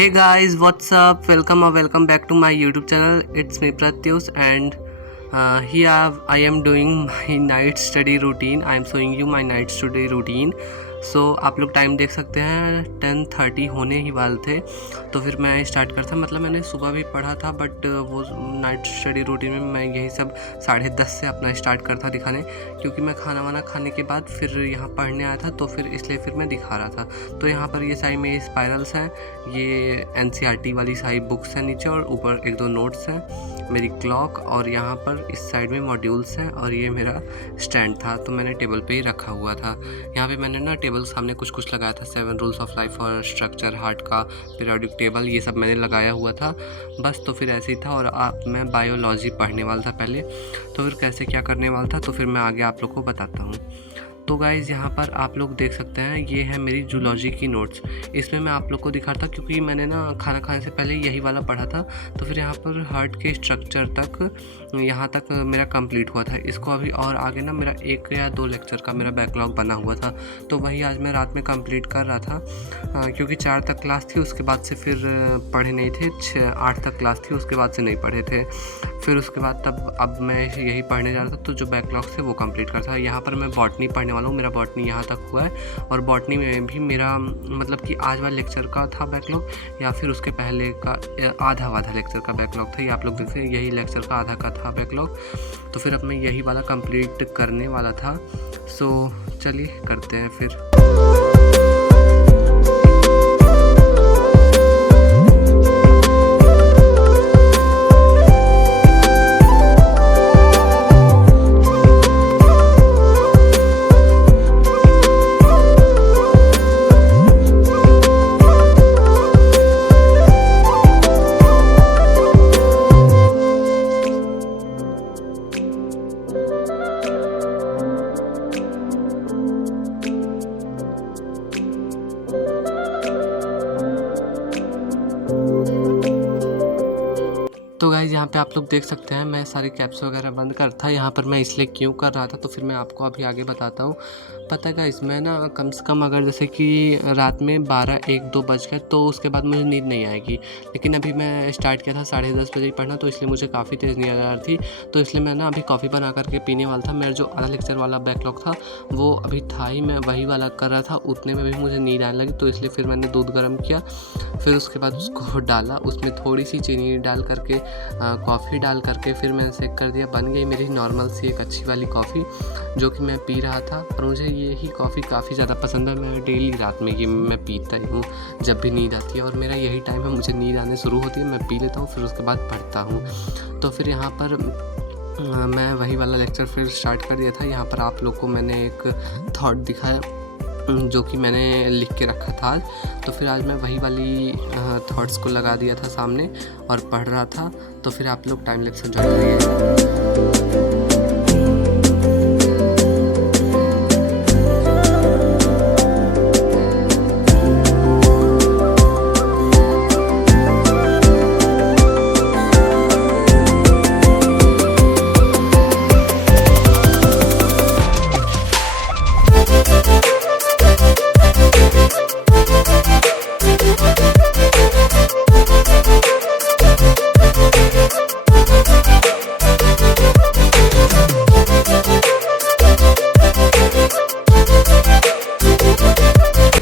Hey guys, what's up? Welcome or welcome back to my YouTube channel. It's me Pratyush and here I am doing my night study routine. I am showing you my night study routine. सो आप लोग time देख सकते हैं 10:30 होने ही वाले थे, तो फिर मैं स्टार्ट करता। मतलब मैंने सुबह भी पढ़ा था बट वो नाइट स्टडी रूटीन में मैं यही सब 10:30 से अपना स्टार्ट करता दिखाने, क्योंकि मैं खाना वाना खाने के बाद फिर यहाँ पढ़ने आया था, तो फिर इसलिए फिर मैं दिखा रहा था। तो यहाँ पर ये सारी मेरी स्पायरल्स हैं, ये NCERT वाली सारी बुक्स हैं नीचे, और ऊपर 1-2 नोट्स हैं, मेरी क्लॉक, और यहाँ पर इस साइड में मॉड्यूल्स हैं, और ये मेरा स्टैंड था तो मैंने टेबल पे ही रखा हुआ था। यहाँ पे मैंने ना टेबल सामने कुछ लगाया था, 7 रूल्स ऑफ लाइफ और स्ट्रक्चर हार्ट का पीरियोडिक टेबल, ये सब मैंने लगाया हुआ था बस। तो फिर ऐसे ही था, और मैं बायोलॉजी पढ़ने वाला था पहले, तो फिर कैसे क्या करने वाला था तो फिर मैं आगे आप लोग को बताता हूँ। तो गाइज़ यहाँ पर आप लोग देख सकते हैं, ये है मेरी जूलॉजी की नोट्स। इसमें मैं आप लोग को दिखाता क्योंकि मैंने ना खाना खाने से पहले यही वाला पढ़ा था, तो फिर यहाँ पर हार्ट के स्ट्रक्चर तक यहाँ तक मेरा कंप्लीट हुआ था। इसको अभी और आगे ना मेरा 1 या 2 लेक्चर का मेरा बैकलॉग बना हुआ था, तो वही आज मैं रात में कंप्लीट कर रहा था, क्योंकि 4 तक क्लास थी, उसके बाद से फिर पढ़े नहीं थे। 8 तक क्लास थी, उसके बाद से नहीं पढ़े थे। फिर उसके बाद तब अब मैं यही पढ़ने जा रहा था, तो जो बैकलॉग से वो कंप्लीट करता। यहाँ पर मैं बॉटनी पढ़ने वाला हूँ, मेरा बॉटनी यहाँ तक हुआ है, और बॉटनी में भी मेरा मतलब कि आज वाले लेक्चर का था बैकलॉग, या फिर उसके पहले का आधा लेक्चर का बैकलॉग था। ये आप लोग देखते हैं, यही लेक्चर का आधा का था बैकलॉग, तो फिर अब मैं यही वाला कंप्लीट करने वाला था। सो चलिए करते हैं फिर। तो गाइज़ यहाँ पे आप लोग देख सकते हैं, मैं सारी कैप्स वगैरह बंद कर था। यहाँ पर मैं इसलिए क्यों कर रहा था तो फिर मैं आपको अभी आगे बताता हूँ। पता है गाइज़, मैं ना कम से कम अगर जैसे कि रात में 12-1-2 बज गए तो उसके बाद मुझे नींद नहीं आएगी, लेकिन अभी मैं स्टार्ट किया था 10:30 बजे ही पढ़ना, तो इसलिए मुझे काफ़ी तेज़ नींद आ रही थी, तो इसलिए मैं ना अभी कॉफ़ी बना करके पीने वाला था। मेरा जो आधा लेक्चर वाला बैकलॉग था वो अभी था ही, मैं वही वाला कर रहा था, उतने में भी मुझे नींद आने लगी, तो इसलिए फिर मैंने दूध गर्म किया, फिर उसके बाद उसको डाला, उसमें थोड़ी सी चीनी डाल करके कॉफ़ी डाल करके फिर मैंने सेक कर दिया। बन गई मेरी नॉर्मल सी एक अच्छी वाली कॉफ़ी, जो कि मैं पी रहा था, और मुझे ये ही कॉफ़ी काफ़ी ज़्यादा पसंद है। मैं डेली रात में ये मैं पीता ही हूँ जब भी नींद आती है, और मेरा यही टाइम है, मुझे नींद आने शुरू होती है, मैं पी लेता हूँ, फिर उसके बाद पढ़ता हूँ। तो फिर यहाँ पर मैं वही वाला लेक्चर फिर स्टार्ट कर दिया था। यहाँ पर आप लोग को मैंने एक थॉट दिखाया जो कि मैंने लिख के रखा था आज, तो फिर आज मैं वही वाली थॉट्स को लगा दिया था सामने और पढ़ रहा था। तो फिर आप लोग टाइम लैप्स एंजॉय करिए।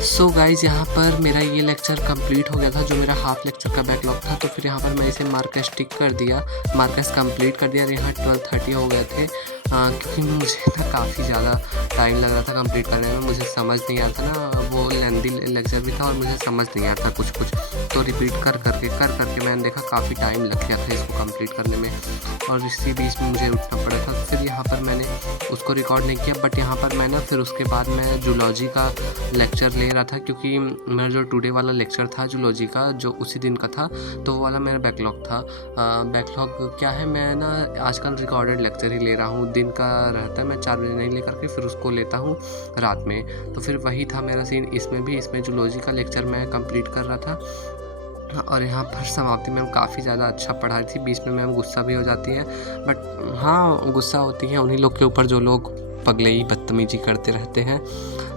सो गाइज़ यहाँ पर मेरा ये लेक्चर कंप्लीट हो गया था, जो मेरा हाफ लेक्चर का बैकलॉग था, तो फिर यहाँ पर मैं इसे मार्कर्स टिक कर दिया, मार्कर्स कंप्लीट कर दिया, और यहाँ 12:30 हो गए थे, क्योंकि मुझे ना काफ़ी ज़्यादा टाइम लग रहा था कंप्लीट करने में। मुझे समझ नहीं आता ना, वो लेंदी लेक्चर भी था और मुझे समझ नहीं आता कुछ, तो रिपीट कर करके मैंने देखा काफ़ी टाइम लग गया था इसको कंप्लीट करने में, और इसी बीच में मुझे उठना पड़ा था। फिर यहाँ पर मैंने उसको रिकॉर्ड नहीं किया, बट यहाँ पर मैं ना फिर उसके बाद मैं जूलॉजी का लेक्चर ले रहा था, क्योंकि मेरा जो टुडे वाला लेक्चर था जूलॉजी का, जो उसी दिन का था, तो वो वाला मेरा बैकलॉग था। बैकलॉग क्या है, मैं ना आजकल रिकॉर्डेड लेक्चर ही ले रहा हूँ, दिन का रहता है, मैं 4 बजे नहीं ले करके फिर उसको लेता हूँ रात में। तो फिर वही था मेरा सीन इसमें भी, इसमें जूलॉजी का लेक्चर मैं कंप्लीट कर रहा था, और यहाँ पर समाप्ति मैम काफ़ी ज़्यादा अच्छा पढ़ा रही थी। बीच में मैम गुस्सा भी हो जाती है, बट हाँ गुस्सा होती है उन्हीं लोग के ऊपर जो लोग पगले ही बदतमीजी करते रहते हैं।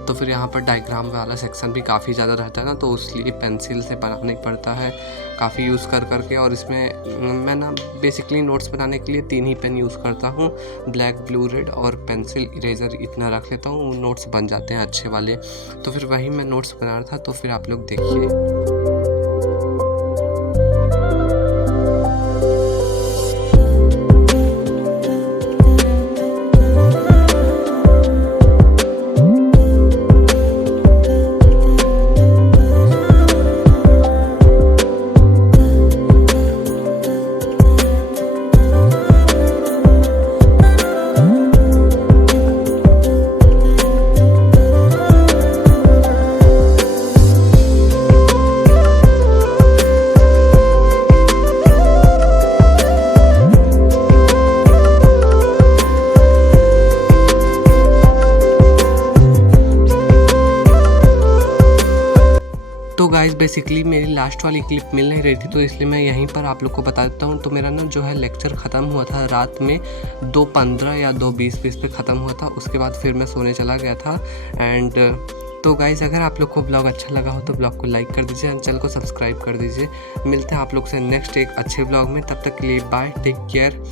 तो फिर यहाँ पर डायग्राम वाला सेक्शन भी काफ़ी ज़्यादा रहता है ना, तो उसलिए पेंसिल से बनाने पड़ता है काफ़ी यूज़ कर करके। और इसमें मैं ना बेसिकली नोट्स बनाने के लिए 3 ही पेन यूज़ करता हूँ, ब्लैक, ब्लू, रेड और पेंसिल इरेज़र इतना रख लेता हूँ, नोट्स बन जाते हैं अच्छे वाले। तो फिर वही मैं नोट्स बना रहा था, तो फिर आप लोग देखिए। तो गाइज़ बेसिकली मेरी लास्ट वाली क्लिप मिल नहीं रही थी, तो इसलिए मैं यहीं पर आप लोग को बता देता हूँ। तो मेरा ना जो है लेक्चर ख़त्म हुआ था रात में 2:15 या 2:20 पे ख़त्म हुआ था। उसके बाद फिर मैं सोने चला गया था। एंड तो गाइज़ अगर आप लोग को ब्लॉग अच्छा लगा हो तो ब्लॉग को लाइक कर दीजिए, चैनल को सब्सक्राइब कर दीजिए। मिलते हैं आप लोग से नेक्स्ट एक अच्छे ब्लॉग में, तब तक के लिए बाय, टेक केयर।